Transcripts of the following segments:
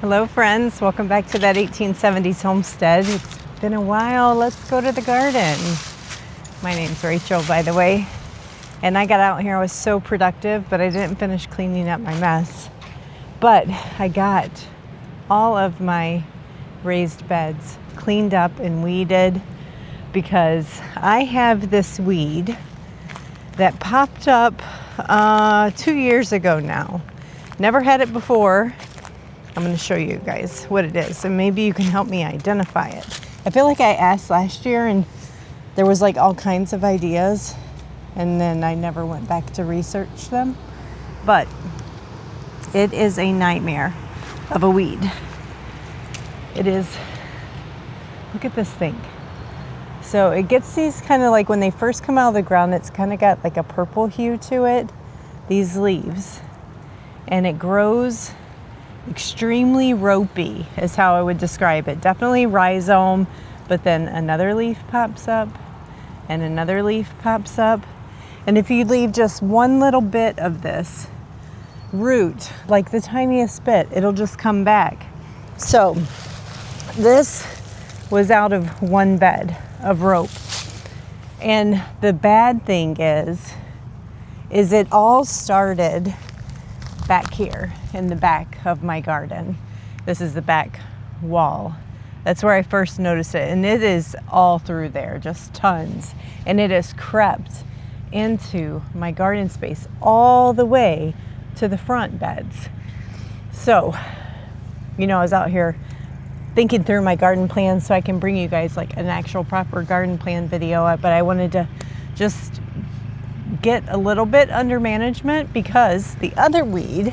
Hello friends, welcome back to that 1870s homestead. It's been a while, let's go to the garden. My name's Rachel, by the way. And I got out here, I was so productive, but I didn't finish cleaning up my mess. But I got all of my raised beds cleaned up and weeded because I have this weed that popped up 2 years ago now. Never had it before. I'm going to show you guys what it is, and maybe you can help me identify it. I feel like I asked last year and there was like all kinds of ideas, and then I never went back to research them. But it is a nightmare of a weed. It is, look at this thing. So it gets these kind of like when they first come out of the ground, it's kind of got like a purple hue to it, these leaves, and it grows extremely ropey is how I would describe it. Definitely rhizome, but then another leaf pops up and another leaf pops up. And if you leave just one little bit of this root, like the tiniest bit, it'll just come back. So this was out of one bed of rope. And the bad thing is it all started back here in the back of my garden. This is the back wall. That's where I first noticed it, and it is all through there, just tons. And it has crept into my garden space all the way to the front beds. So, you know, I was out here thinking through my garden plan so I can bring you guys like an actual proper garden plan video, but I wanted to just get a little bit under management because the other weed,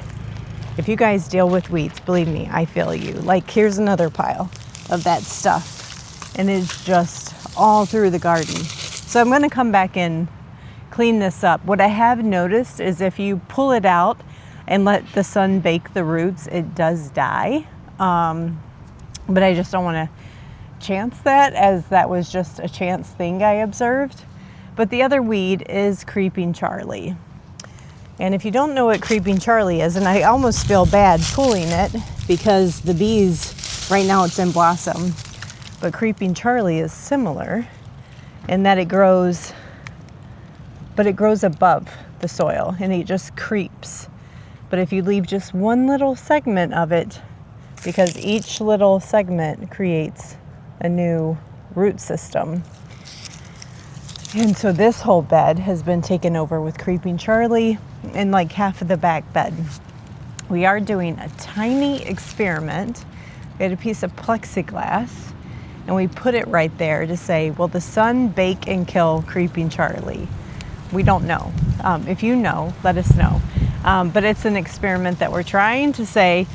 if you guys deal with weeds, believe me, I feel you. Like here's another pile of that stuff, and it's just all through the garden. So I'm going to come back and clean this up. What I have noticed is if you pull it out and let the sun bake the roots, it does die. But I just don't want to chance that, as that was just a chance thing I observed. But the other weed is Creeping Charlie. And if you don't know what Creeping Charlie is, and I almost feel bad pulling it because the bees, right now it's in blossom, but Creeping Charlie is similar in that it grows, but it grows above the soil and it just creeps. But if you leave just one little segment of it, because each little segment creates a new root system. And so this whole bed has been taken over with Creeping Charlie and like half of the back bed. We are doing a tiny experiment. We had a piece of plexiglass and we put it right there to say, will the sun bake and kill Creeping Charlie? We don't know. If you know, let us know. But it's an experiment that we're trying to say,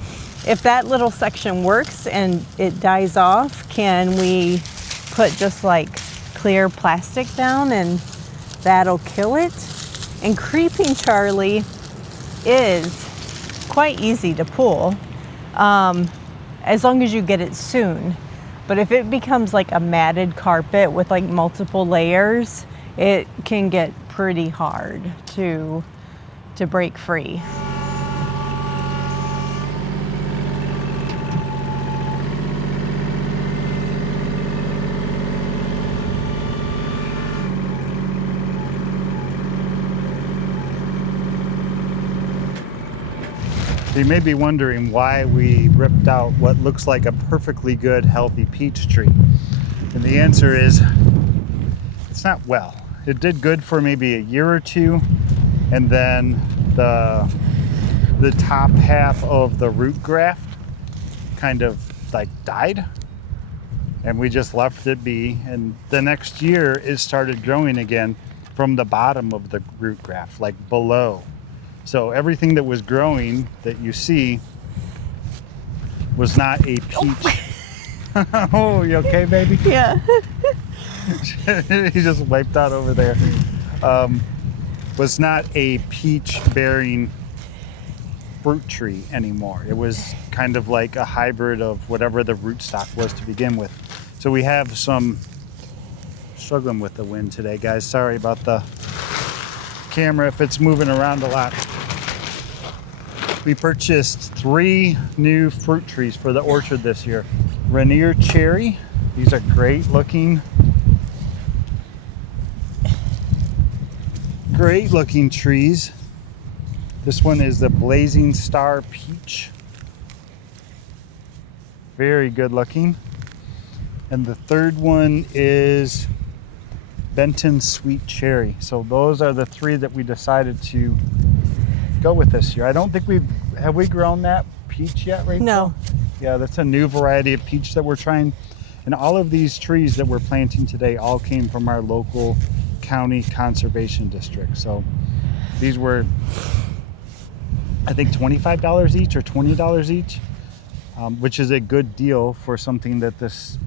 if that little section works and it dies off, can we put just like clear plastic down and that'll kill it? And Creeping Charlie is quite easy to pull as long as you get it soon. But if it becomes like a matted carpet with like multiple layers, it can get pretty hard to break free. You may be wondering why we ripped out what looks like a perfectly good, healthy peach tree. And the answer is, it's not well. It did good for maybe a year or two, and then the top half of the root graft kind of like died, and we just left it be. And the next year it started growing again from the bottom of the root graft, like below. So everything that was growing that you see was not a peach. Oh, you okay, baby? Yeah. He just wiped out over there. Was not a peach bearing fruit tree anymore. It was kind of like a hybrid of whatever the rootstock was to begin with. So we have some struggling with the wind today, guys. Sorry about the camera if it's moving around a lot. We purchased 3 new fruit trees for the orchard this year. Ranier cherry. These are great looking trees. This one is the Blazing Star Peach. Very good looking. And the third one is Benton Sweet Cherry. So those are the 3 that we decided to go with this year. I don't think have we grown that peach yet, Rachel? No. Yeah, that's a new variety of peach that we're trying. And all of these trees that we're planting today all came from our local county conservation district. So these were, I think, $25 each or $20 each, which is a good deal for something that this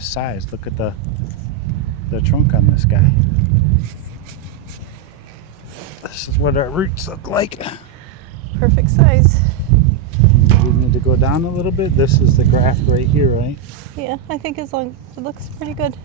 size. Look at the trunk on this guy. This is what our roots look like. Perfect size. We need to go down a little bit. This is the graft right here, right? Yeah, I think as long as it looks pretty good.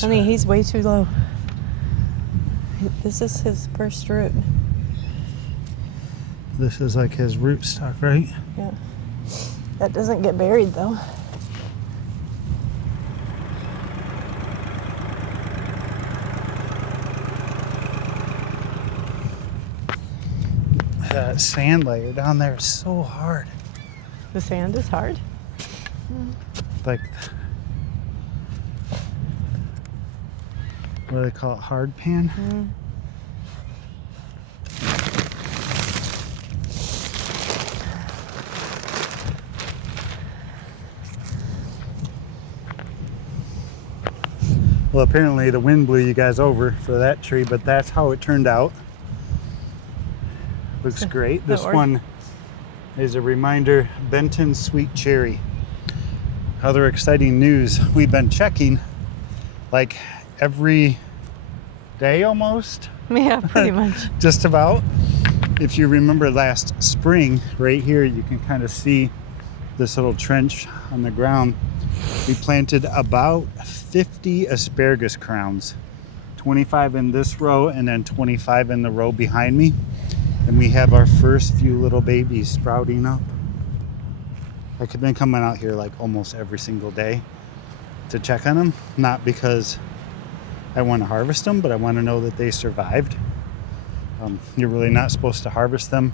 Honey, he's way too low. This is his first root. This is like his root stock, right? Yeah. That doesn't get buried though. That sand layer down there is so hard. The sand is hard. Like, what do they call it? Hard pan? Well, apparently the wind blew you guys over for that tree, but that's how it turned out. Looks great. This one is a reminder, Benton Sweet Cherry. Other exciting news, we've been checking like every day almost. Yeah, pretty much. Just about. If you remember last spring, right here, you can kind of see this little trench on the ground. We planted about 50 asparagus crowns, 25 in this row and then 25 in the row behind me. And we have our first few little babies sprouting up. I've been coming out here like almost every single day to check on them, not because I want to harvest them, but I want to know that they survived. You're really not supposed to harvest them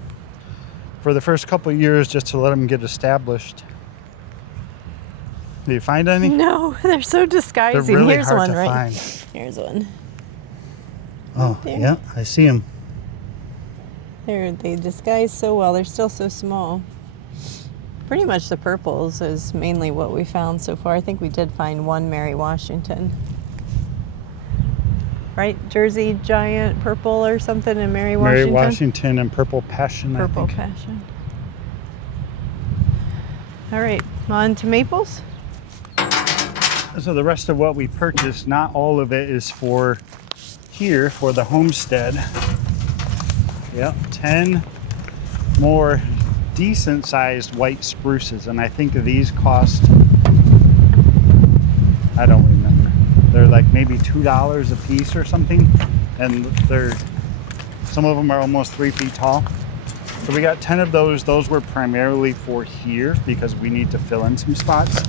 for the first couple of years, just to let them get established. Did you find any? No, they're so disguising. They're really Here's hard one, to right? find. Here's one. Oh, There. yeah, I see them. They disguise so well. They're still so small. Pretty much the purples is mainly what we found so far. I think we did find one Mary Washington. Right? Jersey Giant Purple or something in Mary Washington? Mary Washington and Purple Passion, Purple I think. Passion. All right, on to maples. So the rest of what we purchased, not all of it is for here, for the homestead. Yep, 10 more decent sized white spruces, and I think these cost, I don't remember, they're like maybe $2 a piece or something, and some of them are almost 3 feet tall. So we got 10 of those. Those were primarily for here because we need to fill in some spots,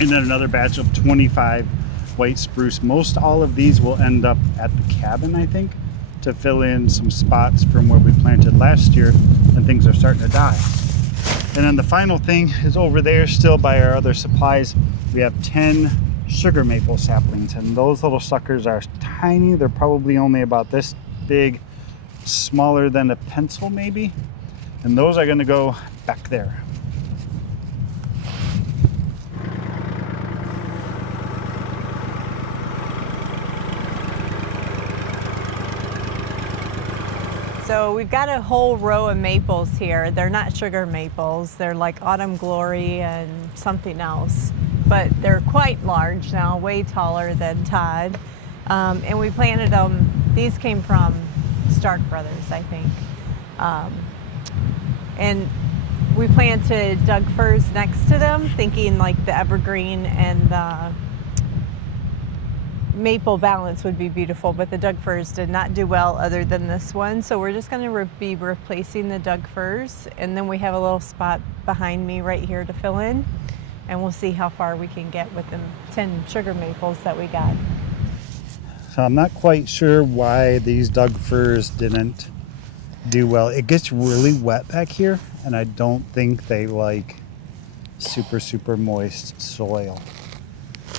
and then another batch of 25 white spruce. Most all of these will end up at the cabin, I think, to fill in some spots from where we planted last year, and things are starting to die. And then the final thing is over there, still by our other supplies. We have 10 sugar maple saplings, and those little suckers are tiny. They're probably only about this big, smaller than a pencil maybe, and those are going to go back there. So we've got a whole row of maples here. They're not sugar maples. They're like Autumn Glory and something else. But they're quite large now, way taller than Todd. And we planted them, these came from Stark Brothers, I think. And we planted Doug firs next to them, thinking like the evergreen and the maple balance would be beautiful, but the Doug firs did not do well other than this one. So we're just going to be replacing the Doug firs, and then we have a little spot behind me right here to fill in, and we'll see how far we can get with the 10 sugar maples that we got. So I'm not quite sure why these Doug firs didn't do well. It gets really wet back here, and I don't think they like super moist soil.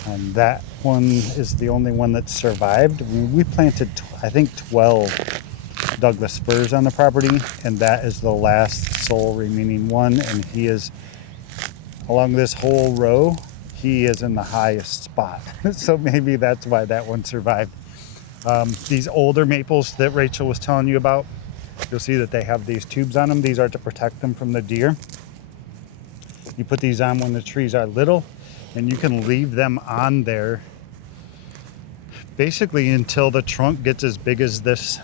And that one is the only one that survived. We planted, I think, 12 Douglas firs on the property, and that is the last sole remaining one. And he is, along this whole row, he is in the highest spot. So maybe that's why that one survived. These older maples that Rachel was telling you about, you'll see that they have these tubes on them. These are to protect them from the deer. You put these on when the trees are little, and you can leave them on there basically until the trunk gets as big as this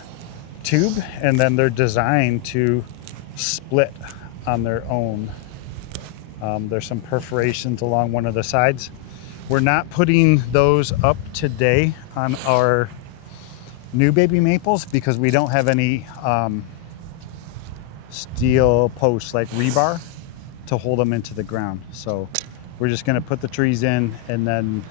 tube, and then they're designed to split on their own. There's some perforations along one of the sides. We're not putting those up today on our new baby maples because we don't have any steel posts like rebar to hold them into the ground. So we're just going to put the trees in, and then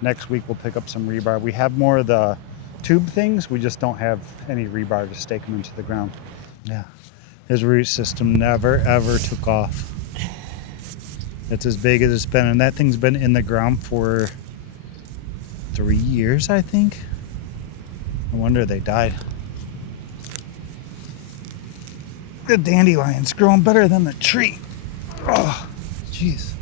next week we'll pick up some rebar. We have more of the tube things. We just don't have any rebar to stake them into the ground. Yeah, his root system never ever took off. It's as big as it's been, and that thing's been in the ground for 3 years, I think. No wonder they died. The dandelion's growing better than the tree. Oh, jeez.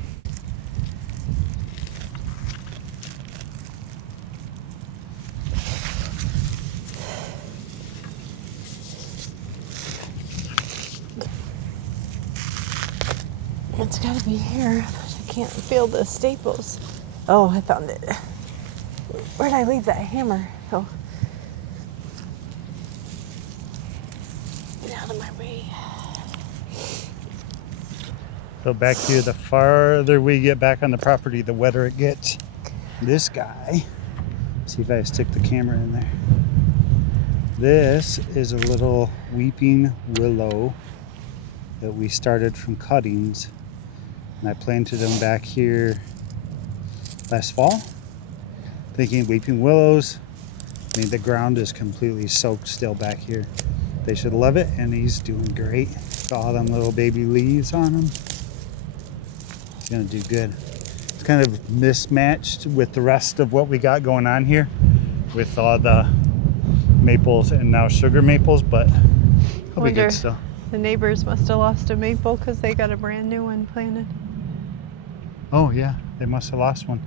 It's got to be here. I can't feel the staples. Oh, I found it. Where did I leave that hammer? Oh. Get out of my way. So back here, the farther we get back on the property, the wetter it gets. This guy, see if I stick the camera in there. This is a little weeping willow that we started from cuttings. And I planted them back here last fall, thinking weeping willows. I mean, the ground is completely soaked still back here. They should love it, and he's doing great. Got all them little baby leaves on him. He's gonna do good. It's kind of mismatched with the rest of what we got going on here with all the maples and now sugar maples, but he'll be good still. The neighbors must have lost a maple because they got a brand new one planted. Oh yeah, they must have lost one.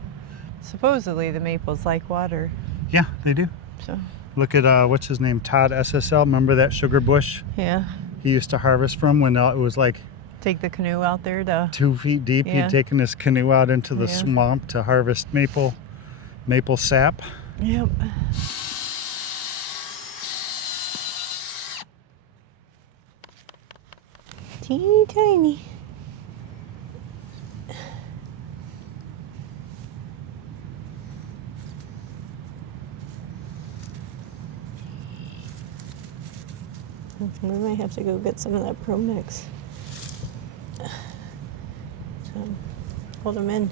Supposedly the maples like water. Yeah, they do. So look at what's his name, Todd SSL. Remember that sugar bush yeah, he used to harvest from when it was like take the canoe out there to 2 feet deep. Yeah. He'd taken his canoe out into the swamp to harvest maple sap. Yep. Teeny tiny. We might have to go get some of that Pro Mix. So, hold them in.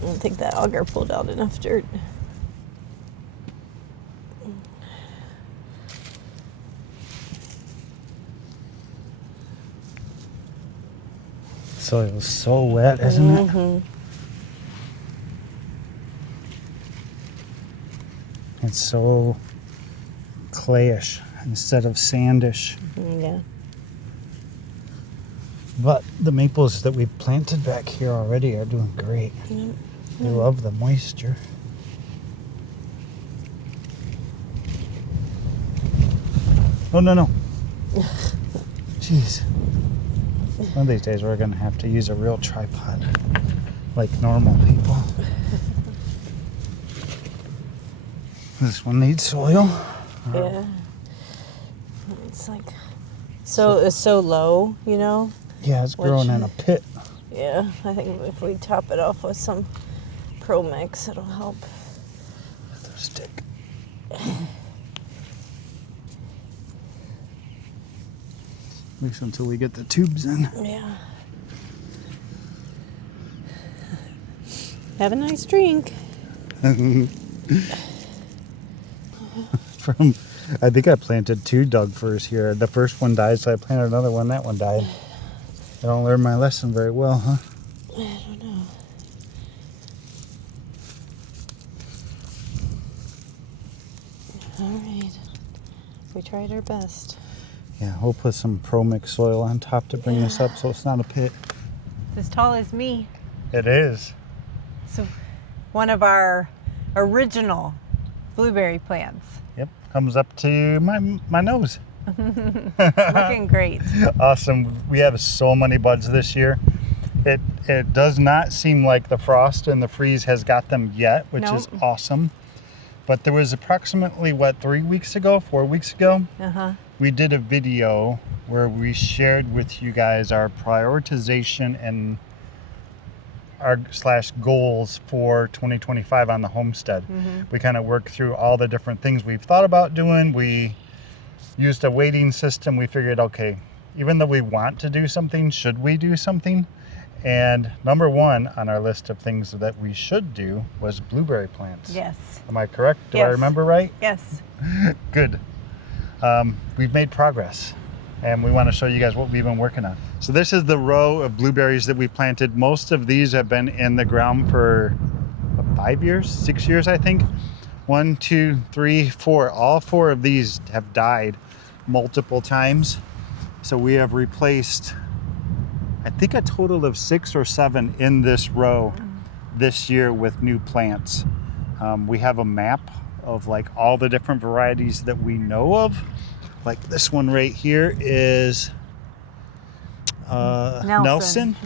I don't think that auger pulled out enough dirt. Soil's so wet, isn't it? It's so clayish instead of sandish. Yeah. But the maples that we've planted back here already are doing great. Yep. They love the moisture. Oh, no, no. Jeez. One of these days we're gonna have to use a real tripod, like normal people. This one needs soil. Yeah. It's like it's so low, you know? Yeah, it's growing in a pit. Yeah, I think if we top it off with some Pro Mix, it'll help. With a stick. At least until we get the tubes in. Yeah. Have a nice drink. I think I planted 2 Doug firs here. The first one died, so I planted another one. That one died. I don't learn my lesson very well, huh? I don't know. All right. We tried our best. Yeah, we'll put some Pro Mix soil on top to bring this up so it's not a pit. It's as tall as me. It is. So one of our original blueberry plants. Yep, comes up to my nose. Looking great. Awesome. We have so many buds this year. It does not seem like the frost and the freeze has got them yet, which is awesome. But there was approximately, 4 weeks ago, we did a video where we shared with you guys our prioritization and our /goals for 2025 on the homestead. We kind of worked through all the different things we've thought about doing. We used a weighting system. We figured, okay, even though we want to do something, should we do something? And number 1 on our list of things that we should do was blueberry plants. Yes. Am I correct? Do Yes. I remember right? Yes. Good. We've made progress, and we want to show you guys what we've been working on. So this is the row of blueberries that we planted. Most of these have been in the ground for 5 years, 6 years, I think. 1, 2, 3, 4. All 4 of these have died multiple times. So we have replaced, I think, a total of 6 or 7 in this row this year with new plants. We have a map of like all the different varieties that we know of. Like this one right here is Nelson.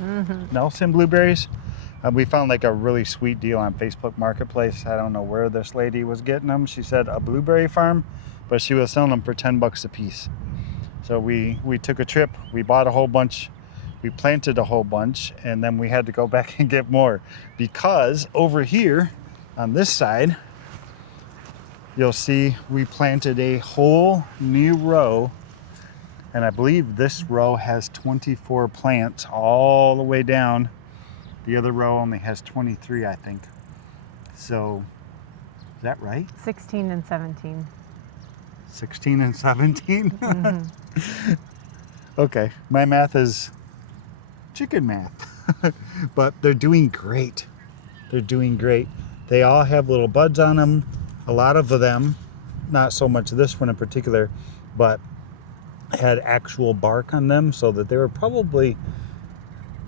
Nelson blueberries. We found like a really sweet deal on Facebook Marketplace. I don't know where this lady was getting them. She said a blueberry farm, but she was selling them for $10 a piece. So we took a trip, we bought a whole bunch, we planted a whole bunch, and then we had to go back and get more because over here on this side, you'll see we planted a whole new row, and I believe this row has 24 plants all the way down. The other row only has 23, I think. So, is that right? 16 and 17. 16 and 17? Okay, my math is chicken math. But they're doing great. They're doing great. They all have little buds on them. A lot of them, not so much this one in particular, but had actual bark on them, so that they were probably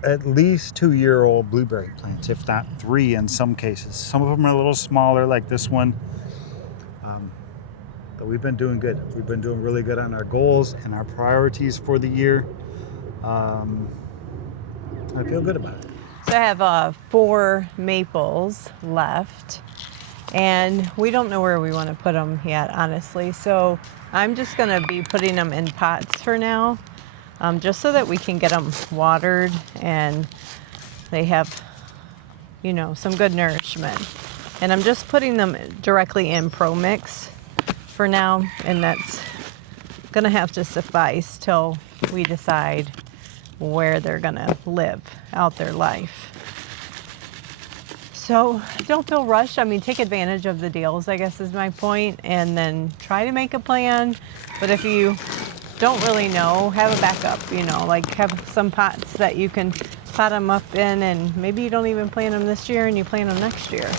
at least 2-year-old blueberry plants, if not 3 in some cases. Some of them are a little smaller, like this one. But we've been doing good. We've been doing really good on our goals and our priorities for the year. I feel good about it. So I have 4 maples left, and we don't know where we want to put them yet, honestly. So I'm just going to be putting them in pots for now, just so that we can get them watered and they have, you know, some good nourishment. And I'm just putting them directly in Pro Mix for now, and that's going to have to suffice till we decide where they're going to live out their life. So don't feel rushed. I mean, take advantage of the deals, I guess is my point, and then try to make a plan. But if you don't really know, have a backup, you know, like have some pots that you can pot them up in, and maybe you don't even plant them this year and you plant them next year.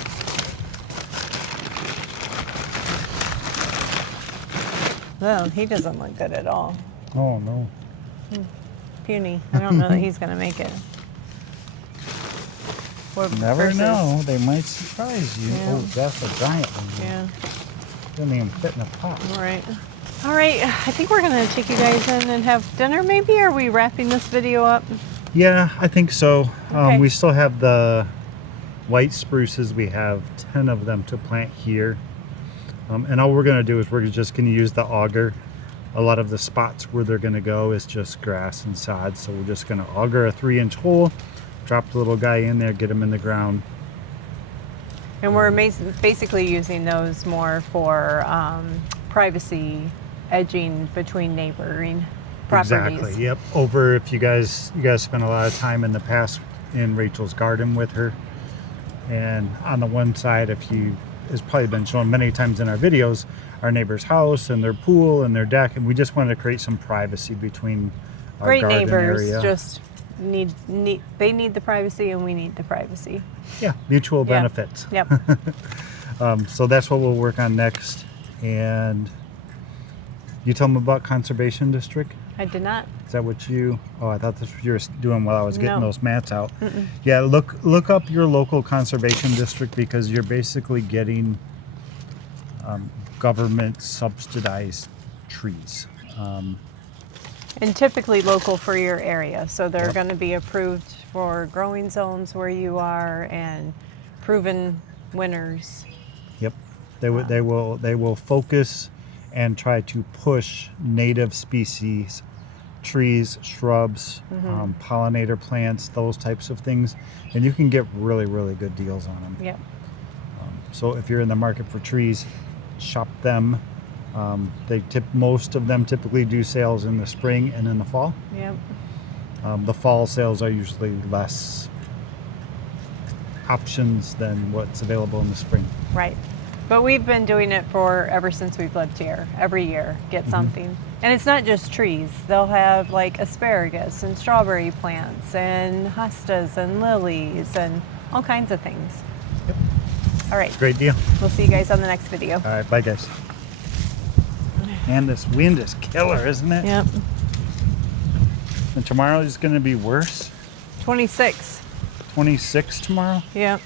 Well, he doesn't look good at all. Oh, no. Puny. I don't know that he's going to make it. Never know. They might surprise you. Yeah. Oh, that's a giant one. Yeah. Doesn't even fit in a pot. All right. All right, I think we're gonna take you guys in and have dinner maybe. Are we wrapping this video up? Yeah, I think so. Okay. We still have the white spruces. We have 10 of them to plant here. And all we're gonna do is we're just gonna use the auger. A lot of the spots where they're gonna go is just grass and sod. So we're just gonna auger a 3-inch hole, drop the little guy in there, get him in the ground. And we're basically using those more for privacy, edging between neighboring properties. Exactly. Yep. Over, if you guys spent a lot of time in the past in Rachel's garden with her, and on the one side, it's probably been shown many times in our videos, our neighbor's house and their pool and their deck, and we just wanted to create some privacy between our Great garden neighbors, area. just they need the privacy and we need the privacy. Yeah, mutual Yeah. benefits. Yep. So that's what we'll work on next. And you tell them about Conservation District? I did not. Is that what you? Oh, I thought that's what you were doing while I was getting No. those mats out. Yeah, look up your local conservation district, because you're basically getting government subsidized trees. And typically local for your area. So they're Yep. going to be approved for growing zones where you are and proven winners. Yep, they will focus and try to push native species, trees, shrubs, pollinator plants, those types of things, and you can get really, really good deals on them. Yep. So if you're in the market for trees, shop them. Most of them typically do sales in the spring and in the fall. Yep. The fall sales are usually less options than what's available in the spring. Right. But we've been doing it for ever since we've lived here. Every year, get something. And it's not just trees. They'll have like asparagus and strawberry plants and hostas and lilies and all kinds of things. Yep. All right. Great deal. We'll see you guys on the next video. All right, bye guys. And this wind is killer, isn't it? Yep. And tomorrow is going to be worse. 26. 26 tomorrow. Yep.